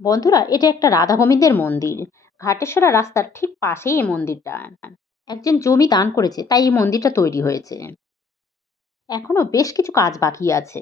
বন্ধুরা, এটা একটা রাধা গোবিন্দের মন্দির। ঘাটেশ্বরা রাস্তার ঠিক পাশেই এই মন্দিরটা। একজন জমি দান করেছে, তাই এই মন্দিরটা তৈরি হয়েছে। এখনো বেশ কিছু কাজ বাকি আছে।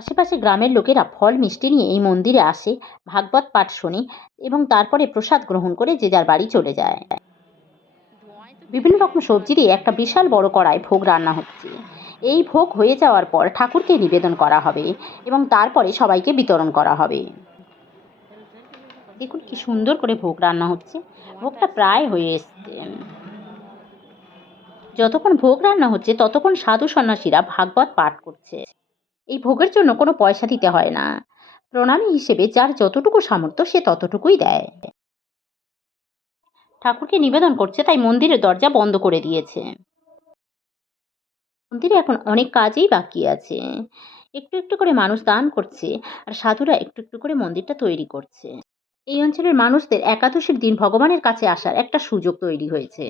আশেপাশে গ্রামের লোকেরা ফল মিষ্টি নিয়ে এই মন্দিরে আসে, ভাগবত পাঠ শোনে এবং তারপরে প্রসাদ গ্রহণ করে যে যার বাড়ি চলে যায়। বিভিন্ন রকম সবজি দিয়ে একটা বিশাল বড় কড়ায় ভোগ রান্না হচ্ছে। এই ভোগ হয়ে যাওয়ার পর ঠাকুরকে নিবেদন করা হবে এবং তারপরে সবাইকে বিতরণ করা হবে। দেখুন কি সুন্দর করে ভোগ রান্না হচ্ছে। ভোগটা প্রায় হয়ে এসছে। যতক্ষণ ভোগ রান্না হচ্ছে ততক্ষণ সাধু সন্ন্যাসীরা ভাগবত পাঠ করছে। এই ভোগের জন্য কোনো পয়সা দিতে হয় না। প্রণামী হিসেবে যার যতটুকু সামর্থ্য সে ততটুকুই দেয়। ঠাকুরকে নিবেদন করছে তাই মন্দিরের দরজা বন্ধ করে দিয়েছে। মন্দিরে এখন অনেক কাজই বাকি আছে। একটু একটু করে মানুষ দান করছে আর সাধুরা একটু একটু করে মন্দিরটা তৈরি করছে। এই অঞ্চলের মানুষদের একাদশীর দিন ভগবানের কাছে আসার একটা সুযোগ তৈরি হয়েছে।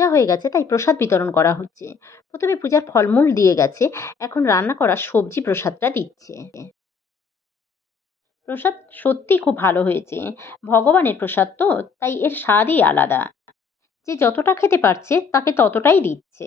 পূজা হয়ে গেছে, তাই প্রসাদ বিতরণ করা হচ্ছে। প্রথমে পূজার ফলমূল দিয়ে গেছে, এখন রান্না করা সবজি প্রসাদটা দিচ্ছে। প্রসাদ সত্যিই খুব ভালো হয়েছে। ভগবানের প্রসাদ তো, তাই এর স্বাদই আলাদা। যে যতটা খেতে পারছে তাকে ততটাই দিচ্ছে।